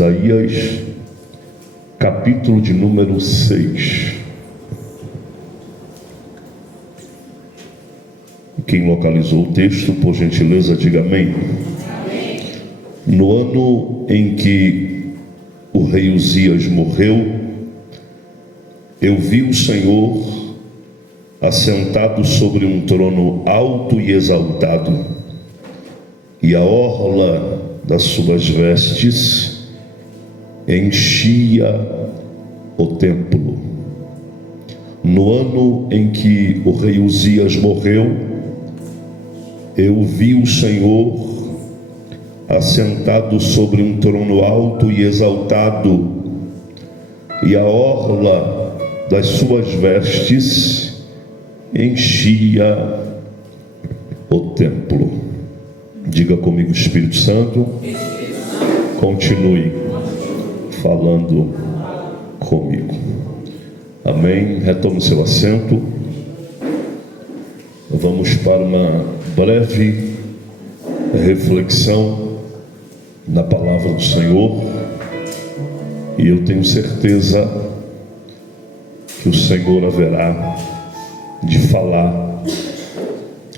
Isaías, capítulo de número 6. Quem localizou o texto, por gentileza, diga amém. Amém. No ano em que o rei Uzias morreu, eu vi o Senhor assentado sobre um trono alto e exaltado, e a orla das suas vestes enchia o templo. No ano em que o rei Uzias morreu, eu vi o Senhor assentado sobre um trono alto e exaltado, e a orla das suas vestes enchia o templo. Diga comigo, Espírito Santo, continue falando comigo. Amém. Retome seu assento. Vamos para uma breve reflexão na palavra do Senhor, e eu tenho certeza que o Senhor haverá de falar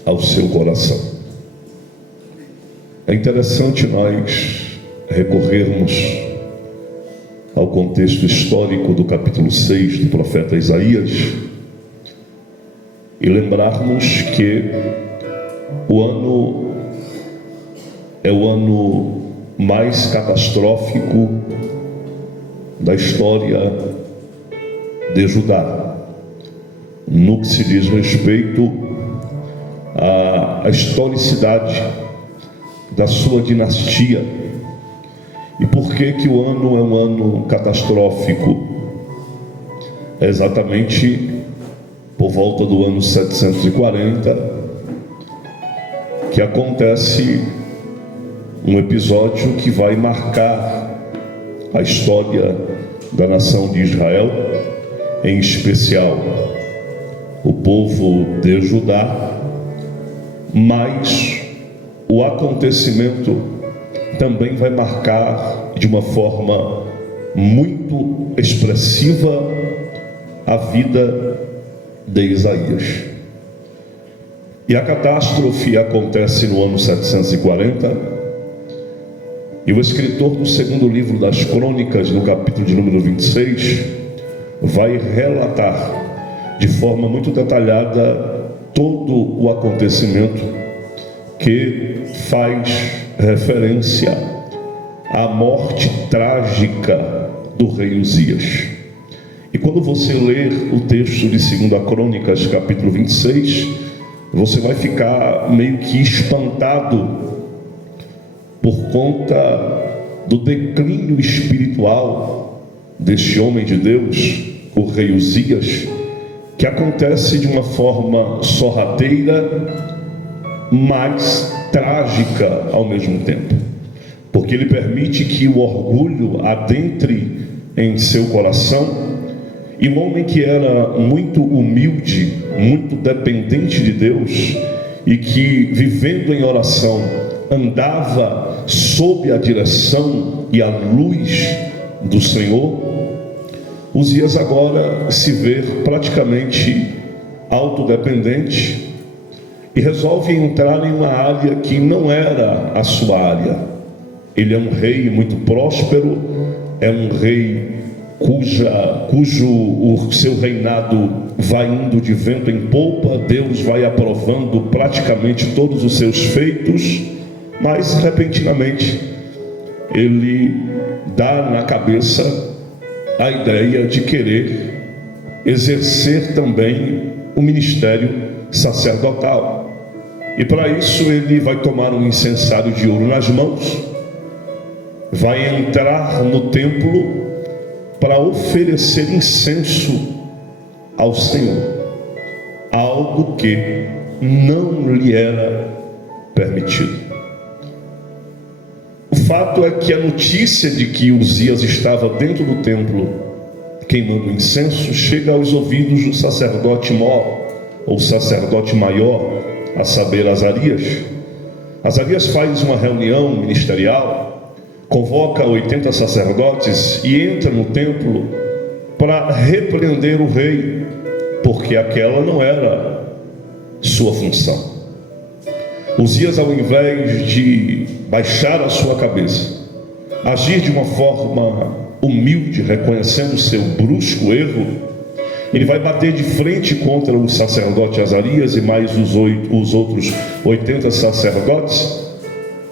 ao seu coração. É interessante nós recorrermos ao contexto histórico do capítulo 6 do profeta Isaías e lembrarmos que o ano é o ano mais catastrófico da história de Judá, no que se diz respeito à historicidade da sua dinastia. E por que que o ano é um ano catastrófico? É exatamente por volta do ano 740 que acontece um episódio que vai marcar a história da nação de Israel, em especial o povo de Judá, mas o acontecimento também vai marcar de uma forma muito expressiva a vida de Isaías. E a catástrofe acontece no ano 740, e o escritor do segundo livro das Crônicas, no capítulo de número 26, vai relatar de forma muito detalhada todo o acontecimento que faz referência à morte trágica do rei Uzias. E quando você ler o texto de 2 Crônicas, capítulo 26, você vai ficar meio que espantado por conta do declínio espiritual deste homem de Deus, o rei Uzias, que acontece de uma forma sorrateira, mas trágica ao mesmo tempo, porque ele permite que o orgulho adentre em seu coração, e um homem que era muito humilde, muito dependente de Deus, e que, vivendo em oração, andava sob a direção e a luz do Senhor, Uzias agora se vê praticamente autodependente e resolve entrar em uma área que não era a sua área. Ele é um rei muito próspero, é um rei cujo o seu reinado vai indo de vento em popa, Deus vai aprovando praticamente todos os seus feitos, mas repentinamente ele dá na cabeça a ideia de querer exercer também o ministério sacerdotal. E para isso ele vai tomar um incensário de ouro nas mãos, vai entrar no templo para oferecer incenso ao Senhor, algo que não lhe era permitido. O fato é que a notícia de que Uzias estava dentro do templo queimando incenso chega aos ouvidos do sacerdote mor, ou sacerdote maior, a saber, Azarias. Azarias faz uma reunião ministerial convoca 80 sacerdotes e entra no templo para repreender o rei, porque aquela não era sua função. Uzias, ao invés de baixar a sua cabeça, agir de uma forma humilde, reconhecendo seu brusco erro, ele vai bater de frente contra o sacerdote Azarias e mais os outros 80 sacerdotes,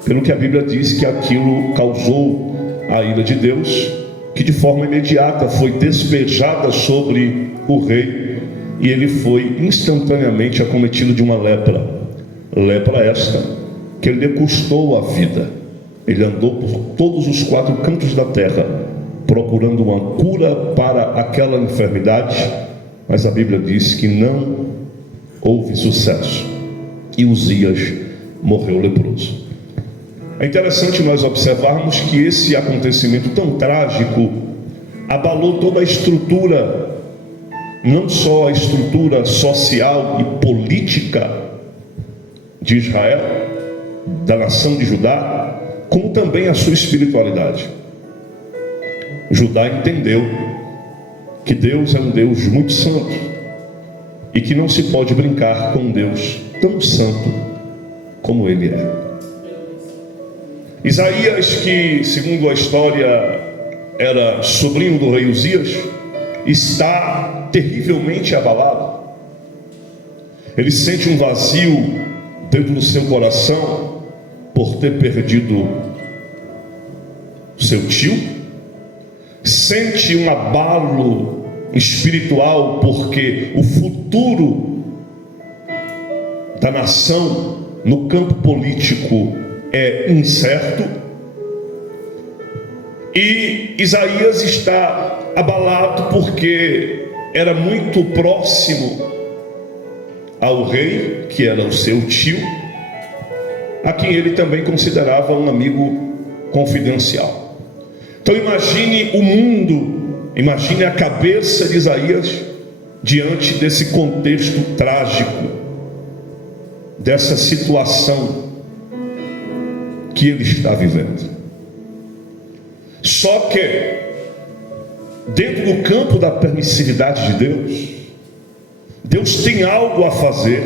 pelo que a Bíblia diz que aquilo causou a ira de Deus, que de forma imediata foi despejada sobre o rei, e ele foi instantaneamente acometido de uma lepra. Lepra esta que lhe custou a vida. Ele andou por todos os 4 cantos da terra procurando uma cura para aquela enfermidade, mas a Bíblia diz que não houve sucesso e Uzias morreu leproso. É interessante nós observarmos que esse acontecimento tão trágico abalou toda a estrutura, não só a estrutura social e política de Israel, da nação de Judá, como também a sua espiritualidade. Judá entendeu que Deus é um Deus muito santo e que não se pode brincar com um Deus tão santo como Ele é. Isaías, que segundo a história era sobrinho do rei Uzias, está terrivelmente abalado. Ele sente um vazio dentro do seu coração por ter perdido seu tio, sente um abalo espiritual porque o futuro da nação no campo político é incerto, e Isaías está abalado porque era muito próximo ao rei, que era o seu tio, a quem ele também considerava um amigo confidencial. Então imagine o mundo, imagine a cabeça de Isaías diante desse contexto trágico, dessa situação que ele está vivendo. Só que dentro do campo da permissividade de Deus, Deus tem algo a fazer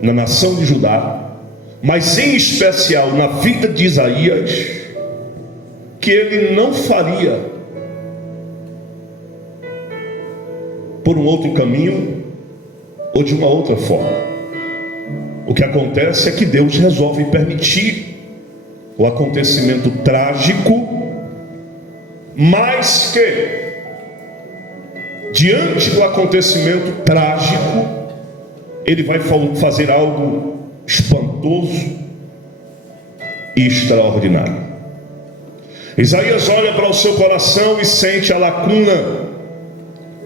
na nação de Judá, mas em especial na vida de Isaías, que ele não faria por um outro caminho ou de uma outra forma. O que acontece é que Deus resolve permitir o acontecimento trágico, mas que diante do acontecimento trágico, ele vai fazer algo espantoso e extraordinário. Isaías olha para o seu coração e sente a lacuna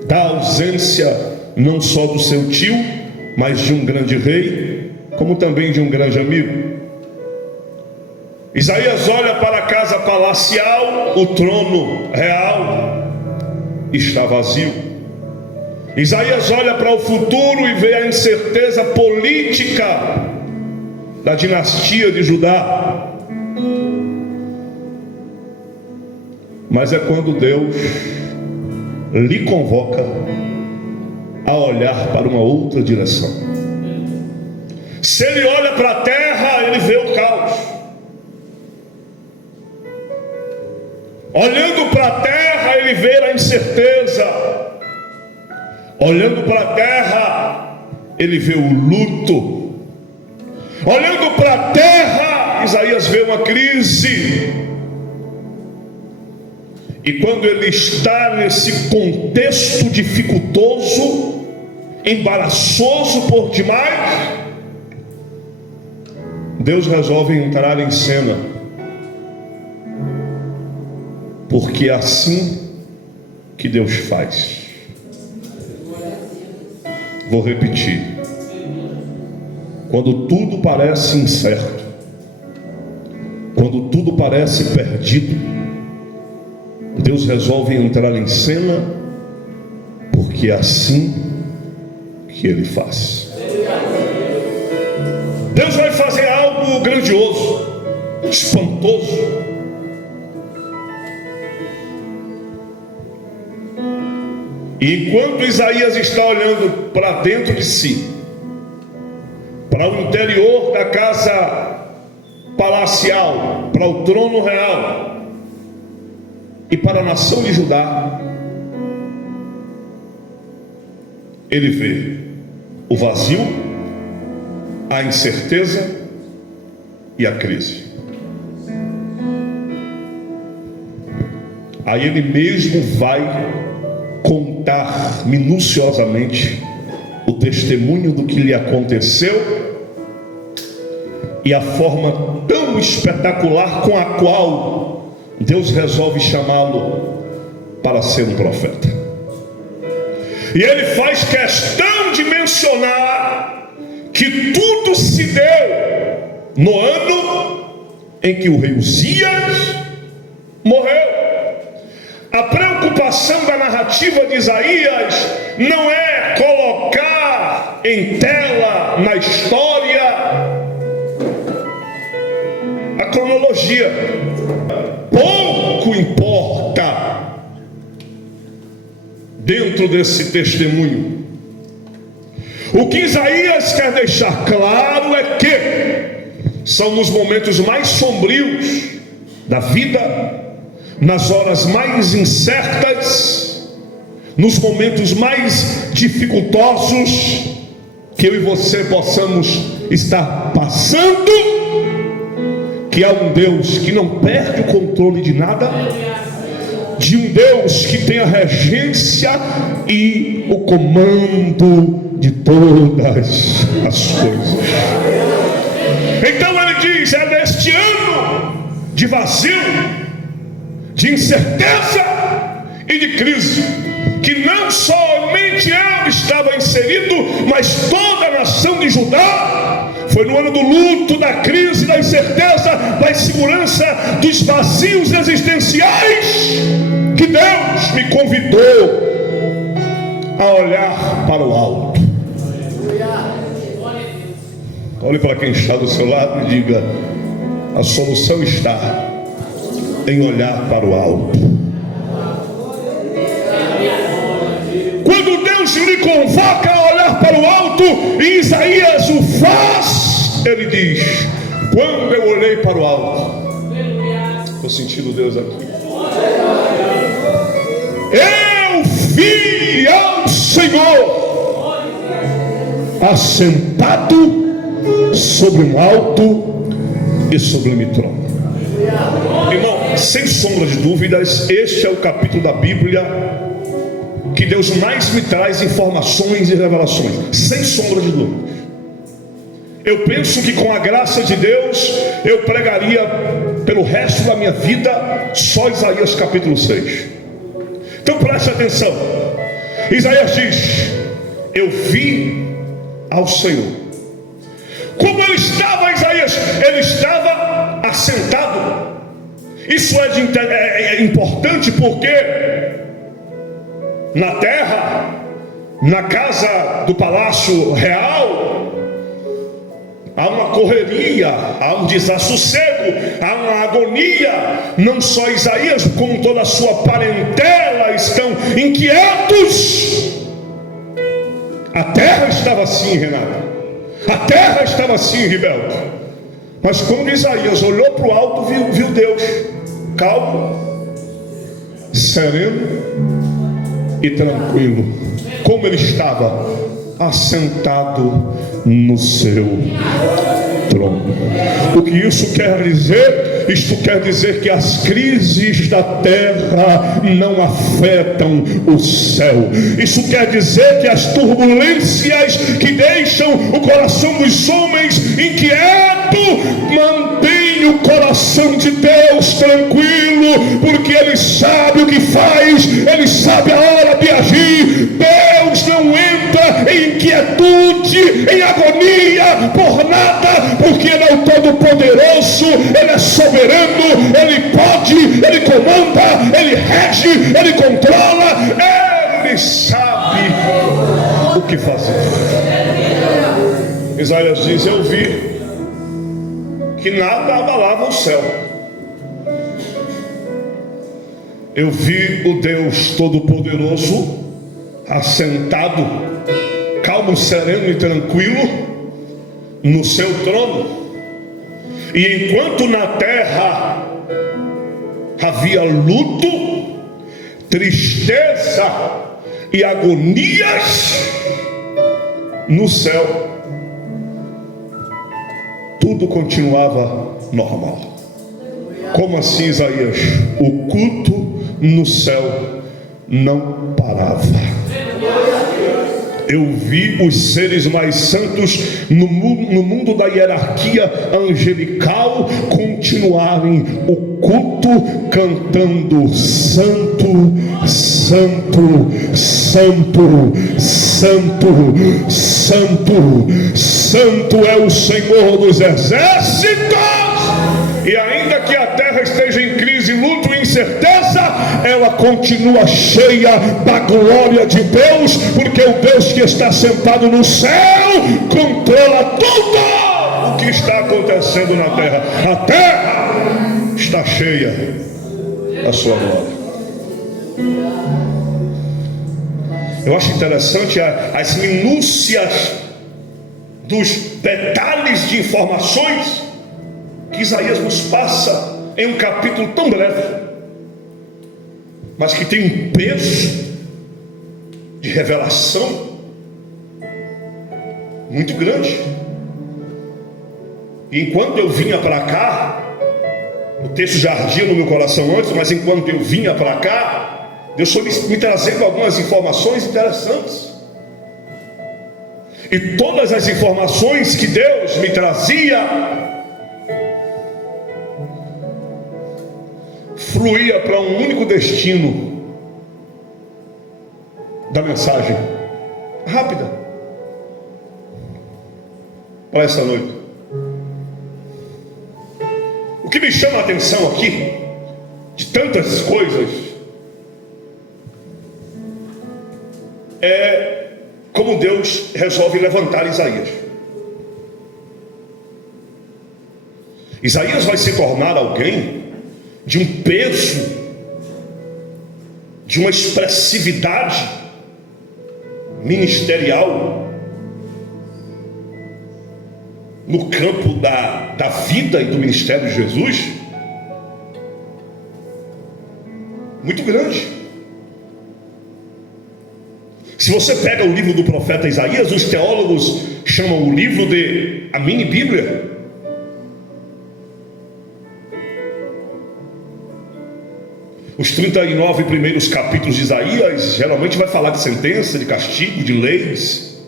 da ausência não só do seu tio, mas de um grande rei, como também de um grande amigo. Isaías olha para a casa palacial, o trono real está vazio. Isaías olha para o futuro e vê a incerteza política da dinastia de Judá. Mas é quando Deus lhe convoca a olhar para uma outra direção. Se ele olha para a terra, ele vê o caos. Olhando para a terra, ele vê a incerteza. Olhando para a terra, ele vê o luto. Olhando para a terra, Isaías vê uma crise. E quando ele está nesse contexto dificultoso, embaraçoso por demais, Deus resolve entrar em cena. Porque é assim que Deus faz. Vou repetir. Quando tudo parece incerto, quando tudo parece perdido, Deus resolve entrar em cena, porque é assim que Ele faz. Deus vai fazer algo grandioso. espantoso. E enquanto Isaías está olhando para dentro de si, para o interior da casa palacial, para o trono real e para a nação de Judá, ele vê o vazio, a incerteza e a crise. Aí ele mesmo vai contar minuciosamente o testemunho do que lhe aconteceu e a forma tão espetacular com a qual Deus resolve chamá-lo para ser um profeta. E ele faz questão de mencionar que tudo se deu no ano em que o rei Uzias morreu. A preocupação da narrativa de Isaías não é colocar em tela na história a cronologia. Pouco importa dentro desse testemunho. O que Isaías quer deixar claro é que são nos momentos mais sombrios da vida, nas horas mais incertas, nos momentos mais dificultosos que eu e você possamos estar passando, que há um Deus que não perde o controle de nada, de um Deus que tem a regência e o comando de todas as coisas. Então ele diz: é neste ano de vazio, de incerteza e de crise, que não somente eu estava inserido, mas toda a nação de Judá. Foi no ano do luto, da crise, da incerteza, da insegurança, dos vazios existenciais, que Deus me convidou a olhar para o alto. Olhe para quem está do seu lado e diga: a solução está em olhar para o alto. Quando Deus lhe convoca a olhar para o alto, e Isaías o faz, ele diz: quando eu olhei para o alto, estou sentindo Deus aqui, eu vi ao Senhor assentado sobre um alto e sublime trono. Irmão, sem sombra de dúvidas, este é o capítulo da Bíblia que Deus mais me traz informações e revelações, sem sombra de dúvidas. Eu penso que com a graça de Deus eu pregaria pelo resto da minha vida só Isaías capítulo 6. Então preste atenção. Isaías diz: eu vi ao Senhor. Como ele estava, Isaías? Ele estava assentado. Isso é importante porque na terra, na casa do palácio real, há uma correria, há um desassossego, há uma agonia. Não só Isaías, como toda a sua parentela estão inquietos. A terra estava assim, Renato. A terra estava assim, rebelde. Mas quando Isaías olhou para o alto, viu Deus calmo, sereno e tranquilo, como ele estava assentado no seu trono. O que isso quer dizer? Isto quer dizer que as crises da terra não afetam o céu. Isso quer dizer que as turbulências que deixam o coração dos homens inquieto mantém o coração de Deus tranquilo, porque Ele sabe o que faz, Ele sabe a hora de agir. Deus não entra em inquietude, em agonia por nada, porque Ele é o Todo-Poderoso, Ele é soberano, Ele pode, Ele comanda, Ele rege, Ele controla, Ele sabe o que fazer. Isaías diz: eu vi que nada abalava o céu. Eu vi o Deus Todo-Poderoso assentado, calmo, sereno e tranquilo no seu trono. E enquanto na terra havia luto, tristeza e agonias, no céu tudo continuava normal. Como assim, Isaías? O culto no céu não parava. Eu vi os seres mais santos no mundo da hierarquia angelical continuarem o culto cantando: Santo, Santo, Santo, Santo, Santo, Santo é o Senhor dos exércitos. E ainda que a terra esteja em crise, luto e incerteza, ela continua cheia da glória de Deus, porque o Deus que está sentado no céu controla tudo o que está acontecendo na terra. A terra está cheia da sua glória. Eu acho interessante as minúcias dos detalhes de informações que Isaías nos passa em um capítulo tão breve, mas que tem um peso de revelação muito grande. E enquanto eu vinha para cá, o texto já ardia no meu coração antes, mas enquanto eu vinha para cá, Deus foi me trazendo algumas informações interessantes. E todas as informações que Deus me trazia fluía para um único destino da mensagem rápida para essa noite. O que me chama a atenção aqui, de tantas coisas, é como Deus resolve levantar Isaías. Isaías vai se tornar alguém de um peso, de uma expressividade ministerial no campo da vida e do ministério de Jesus, muito grande. Se você pega o livro do profeta Isaías, os teólogos chamam o livro de a mini Bíblia. Os 39 primeiros capítulos de Isaías geralmente vai falar de sentença, de castigo, de leis,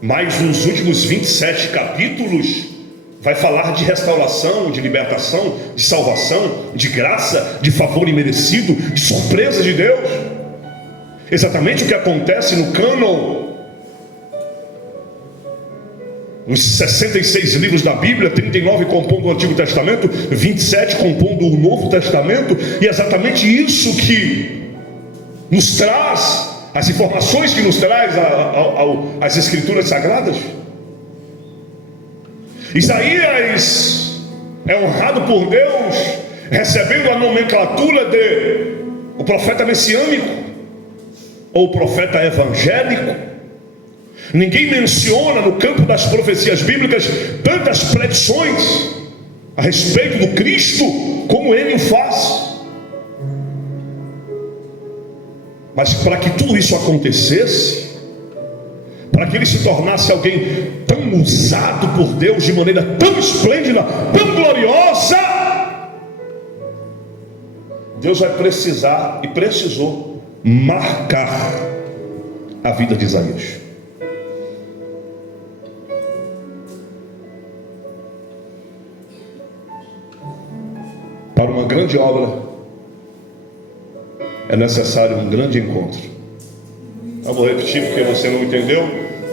mas os últimos 27 capítulos vai falar de restauração, de libertação, de salvação, de graça, de favor imerecido, de surpresa de Deus. Exatamente o que acontece no cânon. Os 66 livros da Bíblia, 39 compondo o Antigo Testamento, 27 compondo o Novo Testamento, e é exatamente isso que nos traz, as informações que nos traz as Escrituras Sagradas. Isaías é honrado por Deus, recebendo a nomenclatura de o profeta messiânico, ou o profeta evangélico. Ninguém menciona no campo das profecias bíblicas tantas predições a respeito do Cristo como ele o faz. Mas para que tudo isso acontecesse, para que ele se tornasse alguém tão usado por Deus de maneira tão esplêndida, tão gloriosa, Deus vai precisar e precisou marcar a vida de Isaías. Para uma grande obra é necessário um grande encontro. Eu vou repetir porque você não entendeu.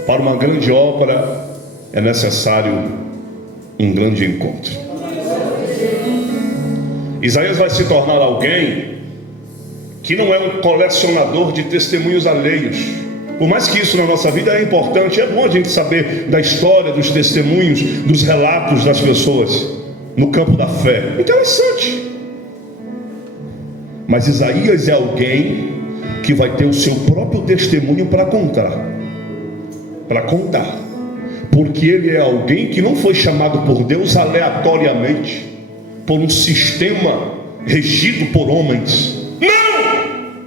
Para uma grande obra é necessário um grande encontro. Isaías vai se tornar alguém que não é um colecionador de testemunhos alheios. Por mais que isso na nossa vida é importante, é bom a gente saber da história, dos testemunhos, dos relatos das pessoas. no campo da fé. Interessante. Mas Isaías é alguém que vai ter o seu próprio testemunho para contar. Porque ele é alguém que não foi chamado por Deus aleatoriamente, por um sistema regido por homens. Não!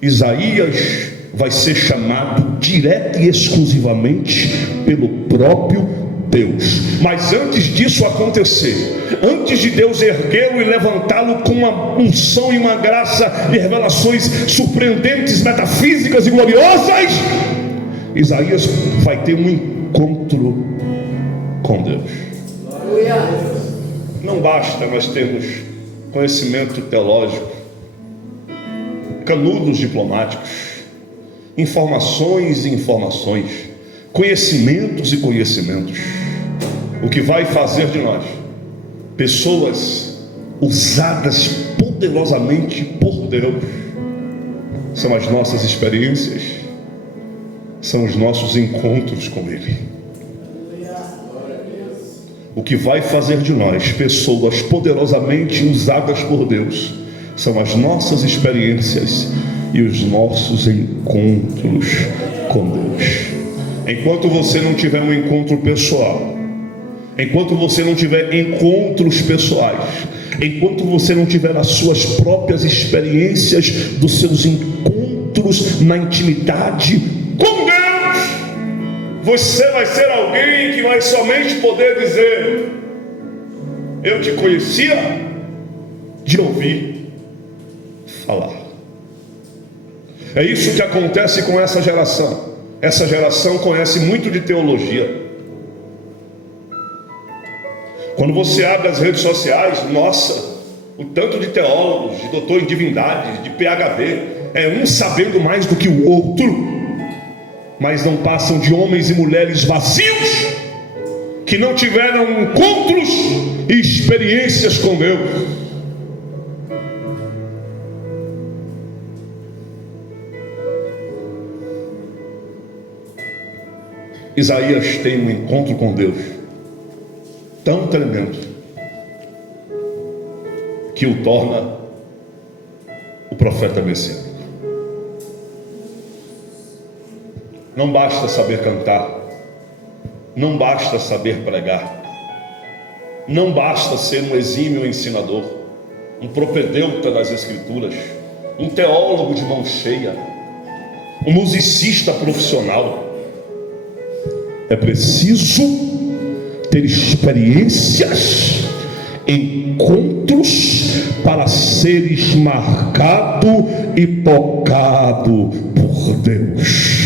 Isaías vai ser chamado direta e exclusivamente pelo próprio Deus. Mas antes disso acontecer, antes de Deus erguê-lo e levantá-lo com uma unção e uma graça e revelações surpreendentes, metafísicas e gloriosas, Isaías vai ter um encontro com Deus. Não basta nós termos conhecimento teológico, canudos diplomáticos, informações e informações, conhecimentos e conhecimentos. O que vai fazer de nós pessoas usadas poderosamente por Deus são as nossas experiências, são os nossos encontros com Ele. O que vai fazer de nós pessoas poderosamente usadas por Deus são as nossas experiências e os nossos encontros com Deus. Enquanto você não tiver um encontro pessoal, enquanto você não tiver encontros pessoais, enquanto você não tiver as suas próprias experiências dos seus encontros na intimidade com Deus, você vai ser alguém que vai somente poder dizer: eu te conhecia de ouvir falar. É isso que acontece com essa geração. Essa geração conhece muito de teologia. Quando você abre as redes sociais, nossa, o tanto de teólogos, de doutor em divindade, de PhD, é um sabendo mais do que o outro, mas não passam de homens e mulheres vazios, que não tiveram encontros e experiências com Deus. Isaías tem um encontro com Deus tão tremendo que o torna o profeta messiânico. Não basta saber cantar, não basta saber pregar, não basta ser um exímio ensinador, um propedeuta das Escrituras, um teólogo de mão cheia, um musicista profissional. É preciso ter experiências, encontros, para seres marcado e tocado por Deus.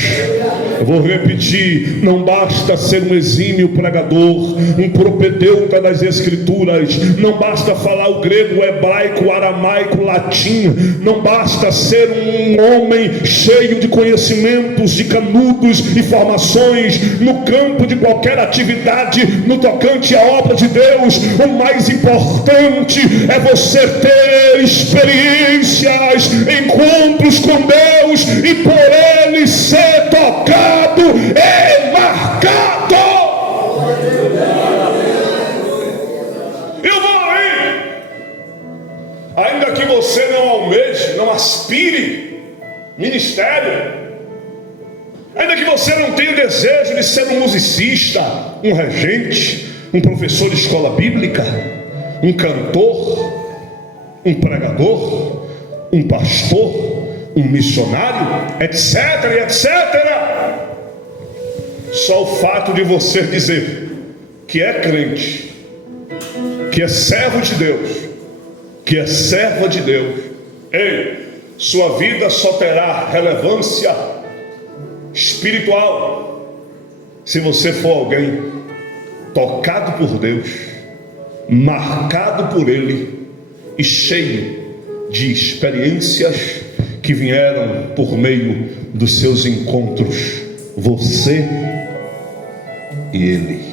Eu vou repetir: não basta ser um exímio pregador, um propedeuta das Escrituras, não basta falar o grego, o hebraico, o aramaico, o latim, não basta ser um homem cheio de conhecimentos, de canudos e formações no campo de qualquer atividade no tocante à obra de Deus. O mais importante é você ter experiências, encontros com Deus e por Ele ser tocado e marcado. Eu vou aí, ainda que você não almeje, não aspire ministério, ainda que você não tenha o desejo de ser um musicista, um regente, um professor de escola bíblica, um cantor, um pregador, um pastor, um missionário, etc, etc. Só o fato de você dizer que é crente, que é servo de Deus, que é serva de Deus, ei, sua vida só terá relevância espiritual se você for alguém tocado por Deus, marcado por Ele e cheio de experiências que vieram por meio dos seus encontros, você e Ele.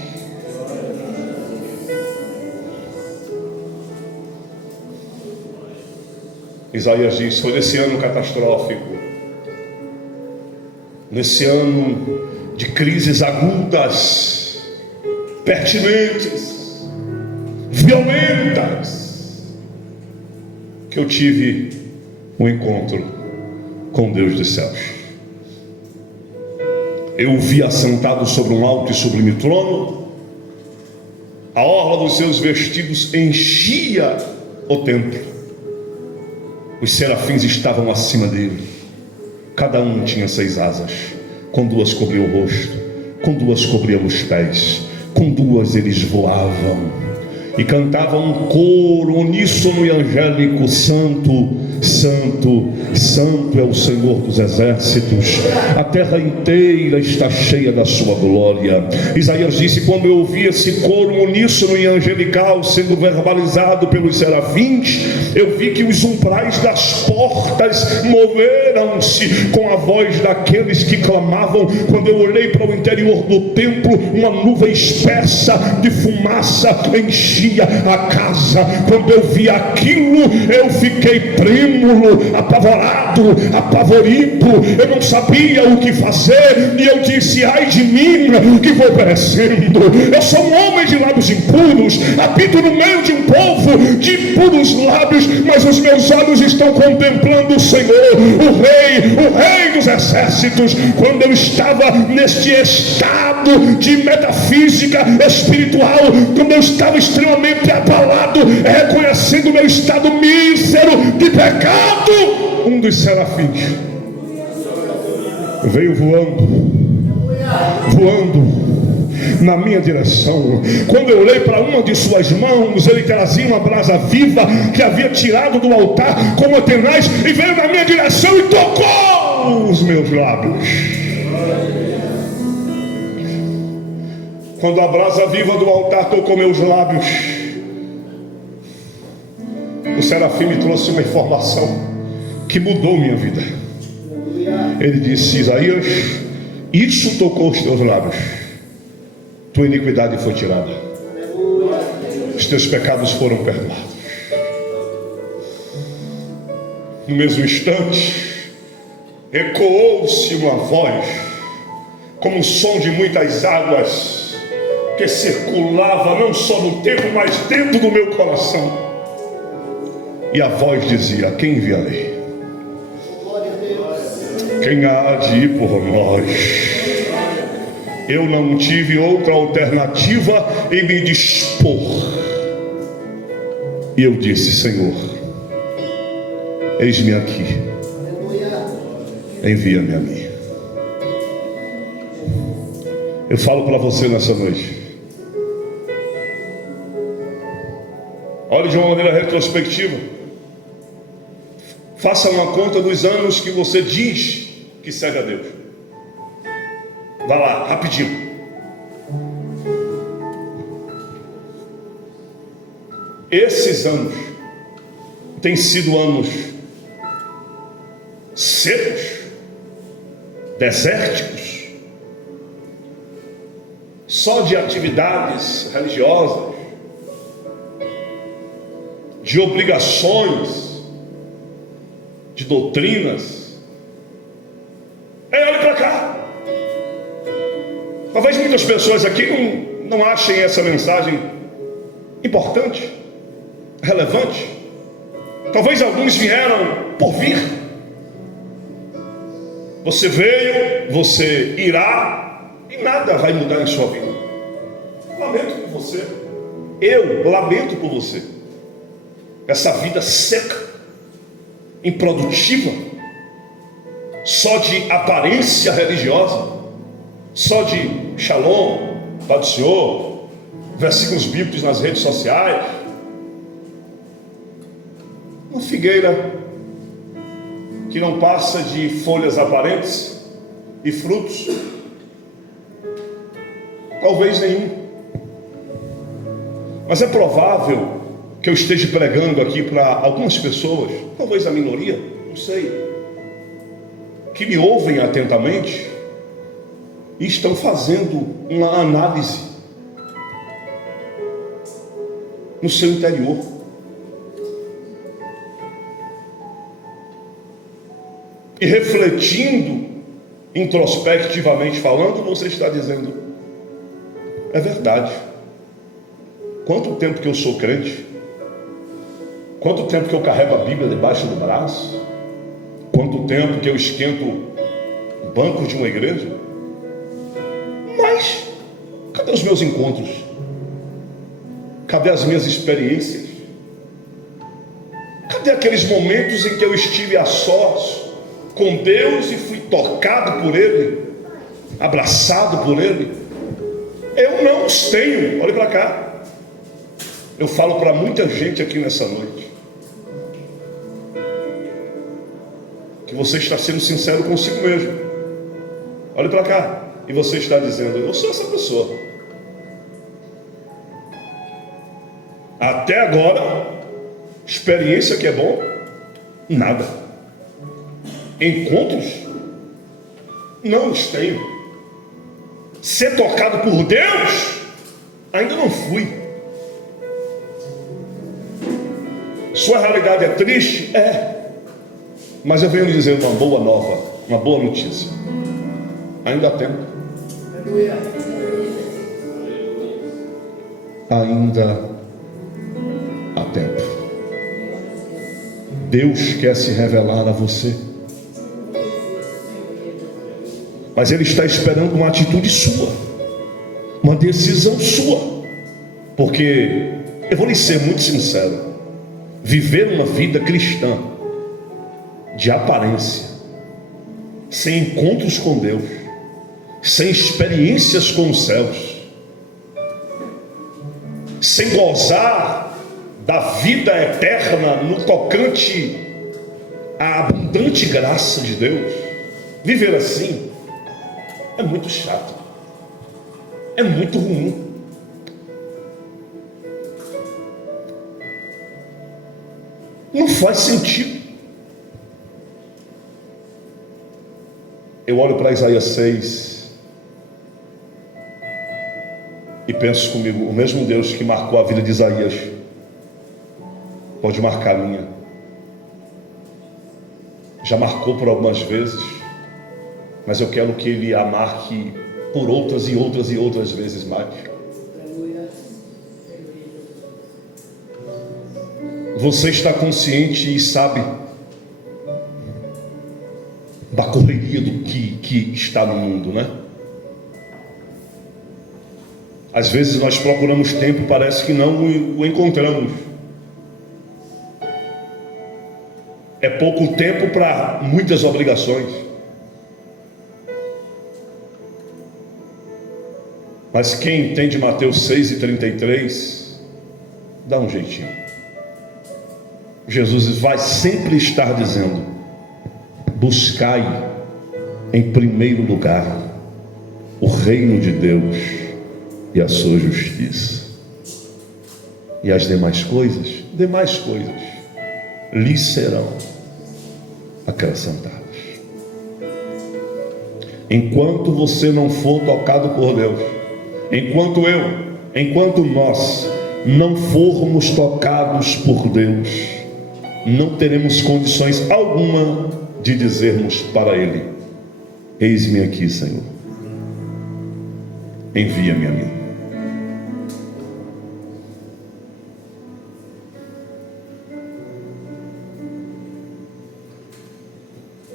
Isaías diz: foi nesse ano catastrófico, nesse ano de crises agudas, pertinentes, violentas, que eu tive um encontro com Deus dos céus. Eu o vi assentado sobre um alto e sublime trono. A orla dos seus vestidos enchia o templo. Os serafins estavam acima dele. Cada um tinha 6 asas. Com 2 cobria o rosto, com 2 cobriam os pés, com 2 eles voavam e cantavam um coro uníssono e angélico: Santo, Santo, Santo é o Senhor dos exércitos, a terra inteira está cheia da sua glória. Isaías disse: quando eu ouvi esse coro uníssono e angelical sendo verbalizado pelos serafins, eu vi que os umbrais das portas moveram-se com a voz daqueles que clamavam. Quando eu olhei para o interior do templo, uma nuvem espessa de fumaça enchia a casa. Quando eu vi aquilo, eu fiquei trêmulo, apavorado, apavorido. Eu não sabia o que fazer, e eu disse: ai de mim, que vou perecendo. Eu sou um homem de lábios impuros, habito no meio de um povo de impuros lábios, mas os meus olhos estão contemplando o Senhor, o Rei dos exércitos. Quando eu estava neste estado de metafísica espiritual, quando eu estava extremamente abalado, reconhecendo o meu estado mísero de pecado, um dos serafins veio voando na minha direção. Quando eu olhei para uma de suas mãos, ele trazia uma brasa viva que havia tirado do altar como tenaz, e veio na minha direção e tocou os meus lábios. Quando a brasa viva do altar tocou meus lábios, o serafim me trouxe uma informação que mudou minha vida. Ele disse: Isaías, isso tocou os teus lábios, tua iniquidade foi tirada, os teus pecados foram perdoados. No mesmo instante, ecoou-se uma voz, como o som de muitas águas, que circulava não só no templo, mas dentro do meu coração. E a voz dizia: quem enviarei? Quem há de ir por nós? Eu não tive outra alternativa em me dispor. E eu disse: Senhor, eis-me aqui, envia-me a mim. Eu falo para você nessa noite: olhe de uma maneira retrospectiva, faça uma conta dos anos que você diz que serve a Deus. Vá lá, rapidinho. Esses anos têm sido anos secos, desérticos, só de atividades religiosas, de obrigações, de doutrinas. Olhe para cá. Talvez muitas pessoas aqui não achem essa mensagem importante, relevante. Talvez alguns vieram por vir. Você veio, você irá, e nada vai mudar em sua vida. Lamento por você. Eu lamento por você. Essa vida seca, improdutiva, só de aparência religiosa, só de shalom, paz do Senhor, versículos bíblicos nas redes sociais. Uma figueira que não passa de folhas aparentes e frutos, talvez nenhum. Mas é provável que eu esteja pregando aqui para algumas pessoas, talvez a minoria, não sei, que me ouvem atentamente e estão fazendo uma análise no seu interior. E refletindo, introspectivamente falando, você está dizendo: é verdade, Quanto tempo que eu sou crente? Quanto tempo que eu carrego a Bíblia debaixo do braço? Quanto tempo que eu esquento o banco de uma igreja? Mas, cadê os meus encontros? Cadê as minhas experiências? Cadê aqueles momentos em que eu estive a sós com Deus e fui tocado por Ele, abraçado por Ele? Eu não os tenho. Olhe para cá. Eu falo para muita gente aqui nessa noite que você está sendo sincero consigo mesmo. Olhe para cá. E você está dizendo: eu sou essa pessoa. Até agora, experiência que é bom, nada. Encontros, não os tenho. Ser tocado por Deus, ainda não fui. Sua realidade é triste? É. Mas eu venho lhe dizer uma boa nova, uma boa notícia. Ainda há tempo. Ainda há tempo. Deus quer se revelar a você. Mas Ele está esperando uma atitude sua, uma decisão sua. Porque, eu vou lhe ser muito sincero, viver uma vida cristã de aparência, sem encontros com Deus, sem experiências com os céus, sem gozar da vida eterna no tocante à abundante graça de Deus, viver assim é muito chato, é muito ruim. Não faz sentido. Eu olho para Isaías 6 e penso comigo: o mesmo Deus que marcou a vida de Isaías pode marcar a minha. Já marcou por algumas vezes, mas eu quero que Ele a marque por outras e outras e outras vezes mais. Você está consciente e sabe da correria do que está no mundo, né? Às vezes nós procuramos tempo, parece que não o encontramos. É pouco tempo para muitas obrigações. Mas quem entende Mateus 6:33, dá um jeitinho. Jesus vai sempre estar dizendo: buscai em primeiro lugar o reino de Deus e a sua justiça, e as demais coisas lhes serão acrescentadas. Enquanto você não for tocado por Deus, enquanto nós não formos tocados por Deus, não teremos condições alguma de dizermos para Ele: eis-me aqui, Senhor, envia-me a mim.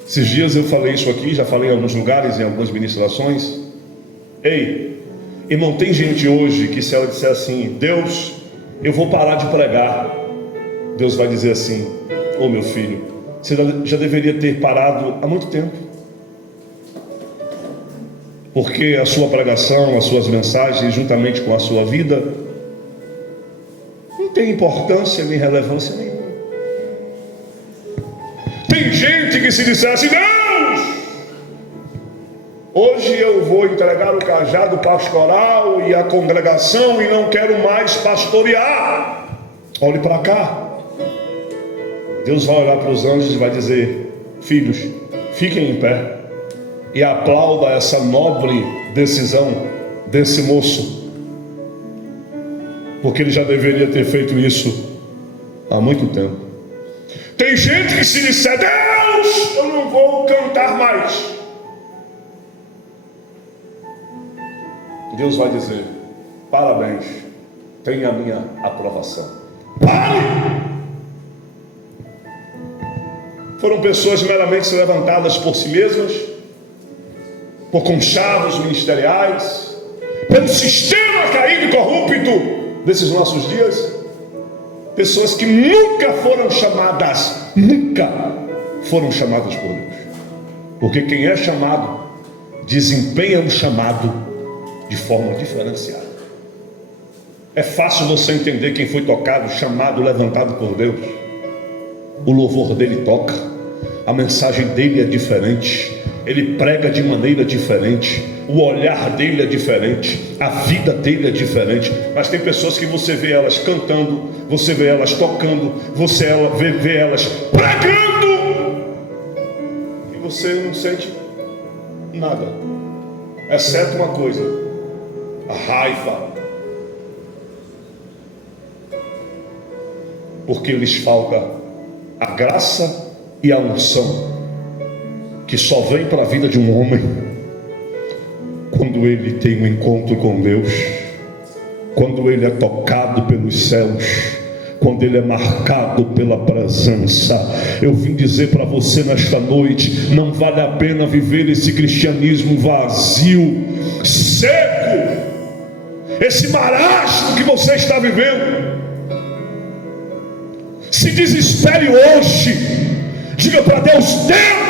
Esses dias eu falei isso aqui, já falei em alguns lugares, em algumas ministrações. Ei, irmão, tem gente hoje que, se ela disser assim: Deus, eu vou parar de pregar, Deus vai dizer assim: ô meu filho, você já deveria ter parado há muito tempo, porque a sua pregação, as suas mensagens, juntamente com a sua vida, não tem importância nem relevância nenhuma. Tem gente que se dissesse: Deus, hoje eu vou entregar o cajado pastoral e a congregação e não quero mais pastorear. Olhe para cá. Deus vai olhar para os anjos e vai dizer: filhos, fiquem em pé e aplauda essa nobre decisão desse moço, porque ele já deveria ter feito isso há muito tempo. Tem gente que, se disser: Deus, eu não vou cantar mais, Deus vai dizer: parabéns, tem a minha aprovação. Pare! Foram pessoas meramente levantadas por si mesmas, por conchavos ministeriais, pelo sistema caído e corrupto desses nossos dias. Pessoas que nunca foram chamadas por Deus. Porque quem é chamado, desempenha o chamado de forma diferenciada. É fácil você entender quem foi tocado, chamado, levantado por Deus. O louvor dele toca, a mensagem dele é diferente, ele prega de maneira diferente, o olhar dele é diferente, a vida dele é diferente. Mas tem pessoas que você vê elas cantando, você vê elas tocando, você vê elas pregando, e você não sente nada, exceto uma coisa: a raiva, porque lhes falta a graça e a unção que só vem para a vida de um homem quando ele tem um encontro com Deus, quando ele é tocado pelos céus, quando ele é marcado pela presença. Eu vim dizer para você nesta noite: não vale a pena viver esse cristianismo vazio, seco, esse marasmo que você está vivendo. Se desespere hoje, diga para Deus: Deus,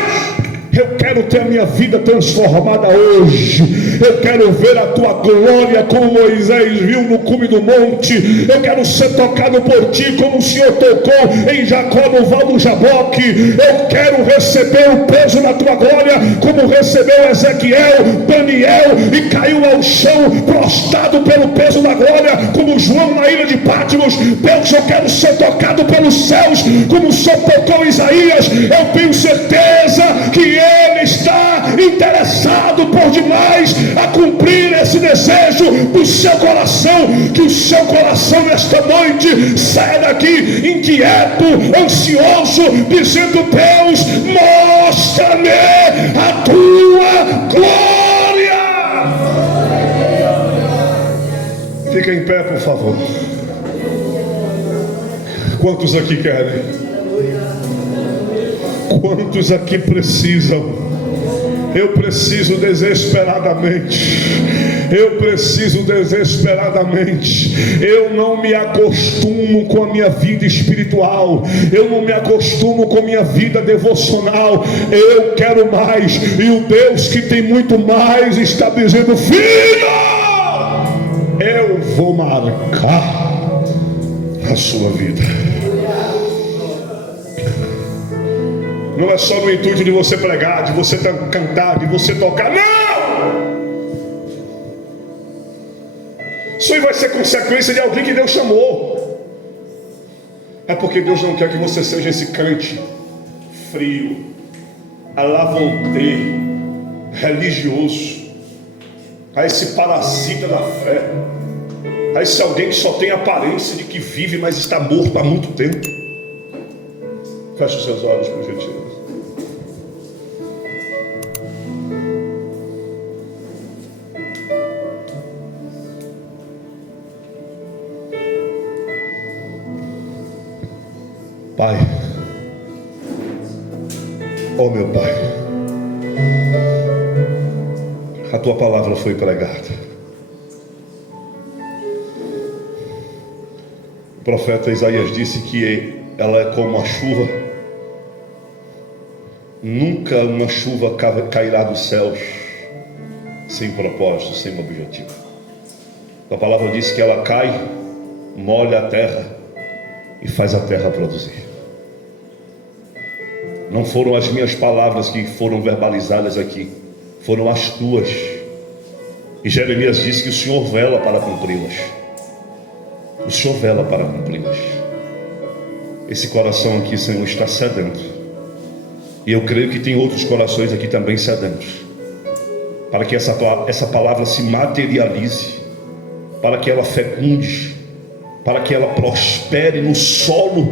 eu quero ter a minha vida transformada hoje. Eu quero ver a tua glória como Moisés viu no cume do monte. Eu quero ser tocado por ti como o Senhor tocou em Jacó no val do Jaboque. Eu quero receber o peso da tua glória como recebeu Ezequiel, Daniel, e caiu ao chão prostrado pelo peso da glória, como João na ilha de Patmos. Deus, eu quero ser tocado pelos céus como o Senhor tocou Isaías. Eu tenho certeza que Ele está interessado por demais a cumprir esse desejo do seu coração. Que o seu coração nesta noite saia daqui inquieto, ansioso, dizendo: Deus, mostra-me a tua glória. Fica em pé, por favor. Quantos aqui querem? Quantos aqui precisam? Eu preciso desesperadamente. Eu preciso desesperadamente. Eu não me acostumo com a minha vida espiritual. Eu não me acostumo com a minha vida devocional. Eu quero mais. E o Deus que tem muito mais está dizendo: filho, eu vou marcar a sua vida. Não é só no intuito de você pregar, de você cantar, de você tocar. Não! Isso aí vai ser consequência de alguém que Deus chamou. É porque Deus não quer que você seja esse crente frio, alavonte, religioso, a esse parasita da fé, a esse alguém que só tem aparência de que vive, mas está morto há muito tempo. Feche os seus olhos, por gentileza. Pai, ó meu Pai, a tua palavra foi pregada. O profeta Isaías disse que ela é como a chuva. Nunca uma chuva cairá dos céus sem propósito, sem objetivo. A palavra diz que ela cai, molha a terra e faz a terra produzir. Não foram as minhas palavras que foram verbalizadas aqui, foram as tuas. E Jeremias disse que o Senhor vela para cumpri-las. O Senhor vela para cumpri-las. Esse coração aqui, Senhor, está sedento. E eu creio que tem outros corações aqui também sedentos, para que essa palavra se materialize, para que ela fecunde, para que ela prospere no solo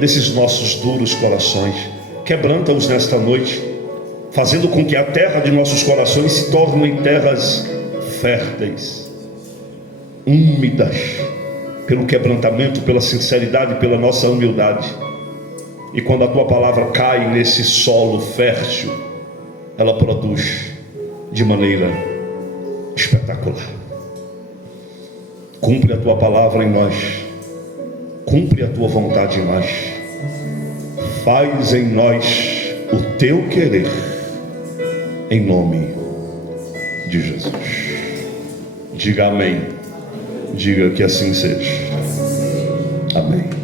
desses nossos duros corações. Quebranta-os nesta noite, fazendo com que a terra de nossos corações se torne em terras férteis, úmidas, pelo quebrantamento, pela sinceridade, pela nossa humildade. E quando a tua palavra cai nesse solo fértil, ela produz de maneira espetacular. Cumpre a tua palavra em nós, cumpre a tua vontade em nós, faz em nós o teu querer, em nome de Jesus. Diga amém. Diga que assim seja. Amém.